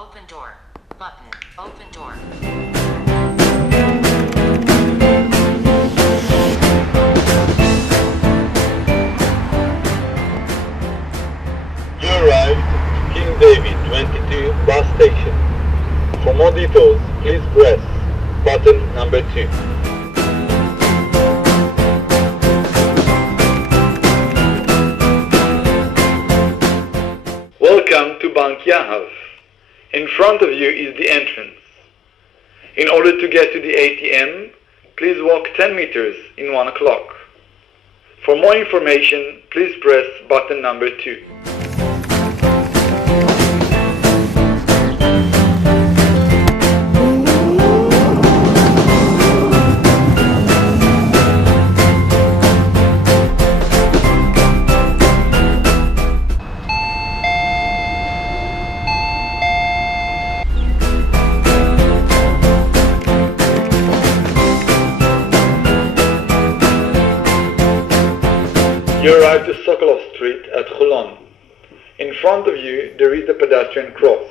Open door. Button. Open door. You arrived King David 22 bus station. For more details, please press button number 2. Welcome to Bank Yahav. In front of you is the entrance. In order to get to the ATM, please walk 10 meters in 1 o'clock. For more information, please press button number 2. You arrive to Sokolov Street at Holon. In front of you there is a pedestrian cross.